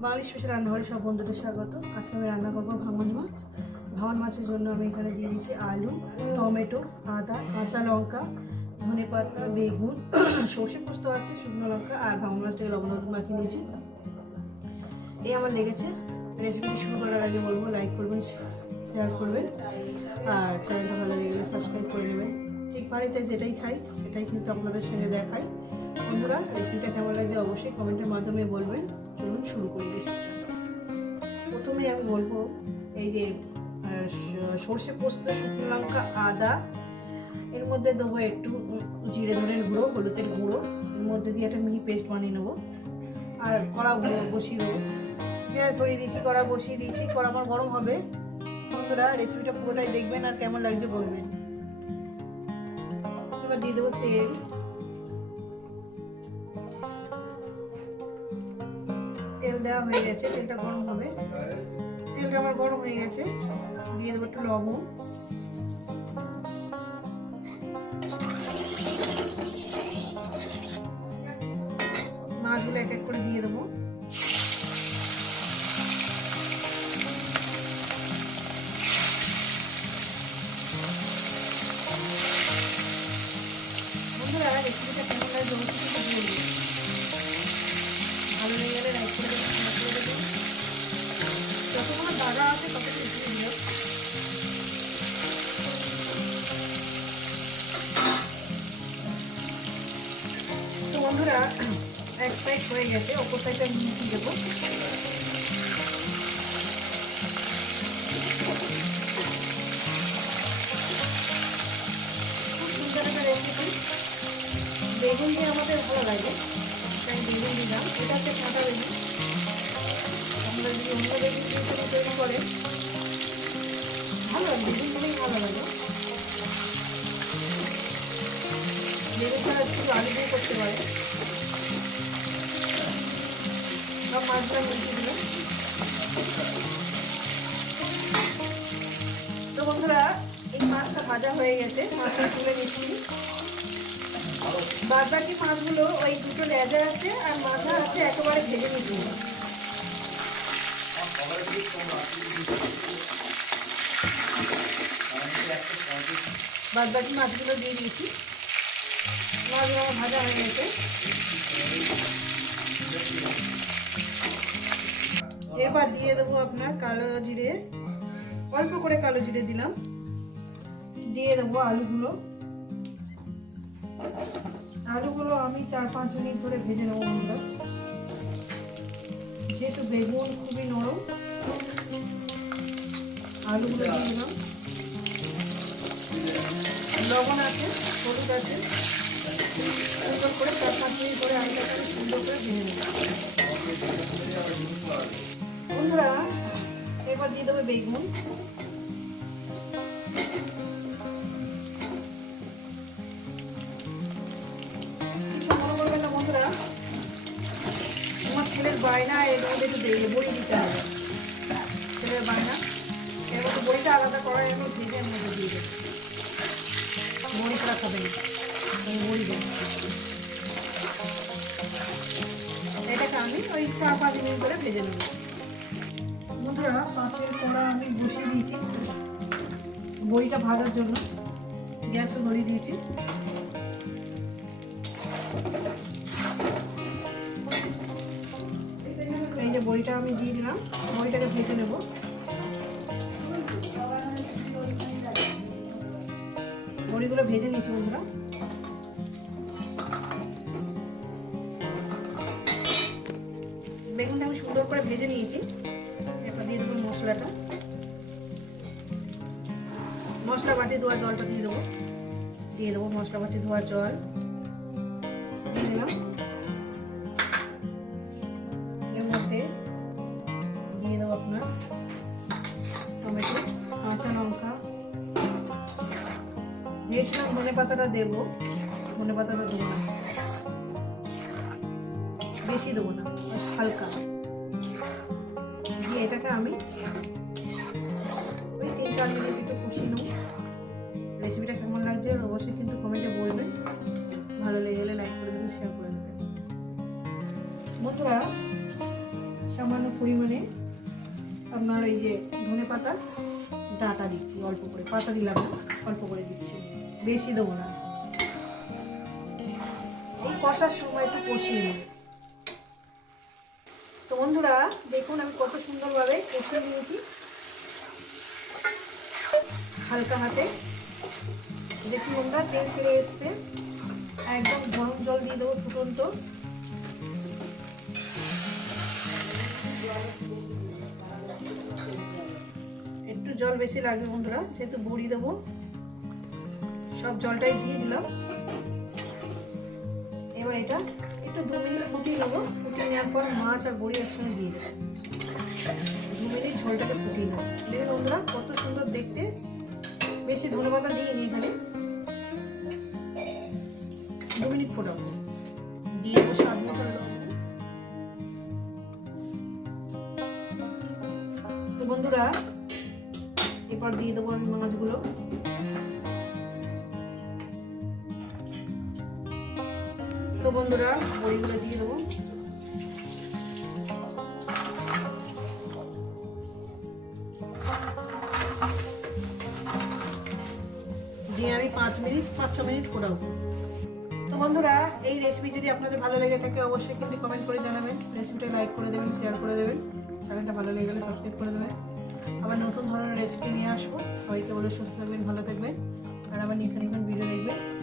বাঙালি special রান্নাঘরে সব বন্ধুদের স্বাগত। আজকে আমি রান্না করব ভাঙন মাছ। ভাঙন মাছের জন্য আমি এখানে দিয়ে দিয়েছি আলু, টমেটো, আদা, কাঁচা লঙ্কা, ধনে পাতা, বেগুন, সর্ষে পোস্ত আছে, শুকনো লঙ্কা আর ভাঙন মাছটাকে লবণ হলুদ মাখিয়ে নিয়েছি। এই আমার লেগেছে। রেসিপিটি শুরু করার আগে বলব লাইক করবেন শেয়ার করবেন। আর চ্যানেলটা ভালো লেগে সাবস্ক্রাইব করে নেবেন। ঠিক বাড়িতে যেটাই খাই, সেটাই কিন্তু আপনাদের সঙ্গে দেখাই। বন্ধুরা, রেসিপিটা কেমন লাগছে অবশ্যই কমেন্টের মাধ্যমে বলবেন। চলুন শুরু করি রেসিপিটা। প্রথমে আমি বলব এই যে সর্ষে পোস্ত, শুকনো লঙ্কা, আদা। এর মধ্যে দেবো একটু জিরে ধনের গুঁড়ো, হলুদের গুঁড়ো। এর মধ্যে দিয়ে একটা মিহি পেস্ট বানিয়ে নেব। আর কড়া বসিয়ে দেবো। পেঁয়াজ ছড়িয়ে দিয়েছি, কড়া বসিয়ে দিয়েছি। কড়া আমার গরম হবে। বন্ধুরা, রেসিপিটা পুরোটাই দেখবেন আর কেমন লাগছে বলবেন। এবার দিয়ে দেবো তেল। তেল দেওয়া হয়ে গেছে, তেলটা গরম হবে। তেলটা আমার গরম হয়ে গেছে। দিয়ে দেবো একটু লবণ। মাছগুলো এক এক করে দিয়ে দেবো। বন্ধুরা, এক সাইড হয়ে গেছে অপর সাইডটা মিশিয়ে দেবো। খুব বেগুন দিয়ে আমাদের ভালো লাগে, তাই বেগুন দিলাম। এটা হচ্ছে কাঁটা বেগুন। আমরা যদি অন্য বেগুন তৈরি করে, ভালো লাগে, বেগুন দিলেই ভালো লাগে। বেগুন ছাড়া শুধু আলু দিয়ে করতে পারে সব মাছটা মিশিয়ে দিলাম তো বন্ধুরা এই মাছটা ভাজা হয়ে গেছে মাছটা তুলে নিচ্ছি বাদ বাকি মাছগুলো ওই দুটো লেজা আছে আর মাথা আছে একেবারে ভেজে নিতে বাদ বাকি মাছগুলো দিয়ে দিয়েছি। আমার এরপর দিয়ে দেবো আপনার কালো জিরে। অল্প করে কালো জিরে দিলাম। দিয়ে দেবো আলুগুলো। আলুগুলো আমি চার পাঁচ মিনিট ধরে ভেজে নেব বন্ধুরা। যেহেতু বেগুন খুবই নরম, আলুগুলো দিয়ে দিলাম। লবণ আছে। হলুদ আছে। সুন্দর করে চার পাঁচ মিনিট করে আলুটাকে সুন্দর করে ভেজে নেব বন্ধুরা, এবার দিয়ে দেবো বেগুন। বায়না, এর মধ্যে একটু দিয়ে বড়ি দিতে হবে। ছেলের বায়না। এর মধ্যে বড়িটা আলাদা করার মধ্যে ভেজে মধ্যে দিয়ে দেবো। বড়ি ছাড়া খাবে না। দেবো এটাকে আমি ওই চার পাঁচ মিনিট করে ভেজে নেব। বন্ধুরা, পাঁচের কড়া আমি বসিয়ে দিয়েছি। বড়িটা ভাজার জন্য গ্যাসও ধরিয়ে দিয়েছি। এই যে বড়িটা আমি দিয়ে দিলাম, বড়িটাকে ভেজে নেব। বড়িগুলো ভেজে নিচ্ছি বন্ধুরা। বেগুনটা আমি সুন্দর করে ভেজে নিয়েছি। এরপর দিয়ে দেবো মশলাটা। মশলা বাটি ধোয়া জলটা দিয়ে দেবো। দিয়ে দেবো মশলা বাটি ধোয়া জল। দিয়ে দিলাম। ভেবেছিলাম ধনে পাতাটা দেবো। ধনে পাতাটা দেবো না। বেশি দেবো না হালকা। দিয়ে এটাকে আমি ওই তিন চার মিনিট একটু কষিয়ে নেব। রেসিপিটা কেমন লাগছে অবশ্যই কিন্তু কমেন্টে বলবেন। ভালো লেগে গেলে লাইক করে দেবেন শেয়ার করে দেবেন। বন্ধুরা, সামান্য পরিমাণে আপনার এই যে ধনে পাতা, ডাটা দিচ্ছি, অল্প করে। পাতা দিলাম অল্প করে দিচ্ছি। বেশি দেবো না। এই কষার সময় একটু কষিয়ে নেব তো বন্ধুরা, দেখুন আমি কত সুন্দরভাবে কষিয়ে নিয়েছি। হালকা হাতে। দেখি বন্ধুরা, তেল ছেড়ে এসছে। একদম গরম জল দিয়ে দেবো ফুটন্ত। একটু জল বেশি লাগবে বন্ধুরা সেহেতু বড়ি দেবো। সব জলটাই দিয়ে দিলাম। এবার এটা একটু দু মিনিট ফুটিয়ে নেব। ফুটিয়ে নেওয়ার পর মাছ আর বড়ি একসঙ্গে দিয়ে দেবো। দু মিনিট ঝোলটাকে ফুটিয়ে নেব। দেখুন বন্ধুরা কত সুন্দর দেখতে। বেশি ধনে পাতা দিইনি এখানে। দু মিনিট ফোটাবো। দিয়ে দেবো স্বাদ মতো বন্ধুরা এবার দিয়ে দেবো আমি মাছগুলো তো বন্ধুরা, বড়িগুলো দিয়ে দেবো। দিয়ে আমি পাঁচ মিনিট, পাঁচ ছ মিনিট ফোটাবো। তো বন্ধুরা, এই রেসিপি যদি আপনাদের ভালো লেগে থাকে, অবশ্যই কিন্তু কমেন্ট করে জানাবেন। রেসিপিটা লাইক করে দেবেন শেয়ার করে দেবেন। চ্যানেলটা ভালো লেগে গেলে সাবস্ক্রাইব করে দেবেন। আবার নতুন ধরনের রেসিপি নিয়ে আসব। সবাইকে বলে সুস্থ থাকবেন, ভালো থাকবেন। আর আবার নিত্য নতুন ভিডিও দেখবেন।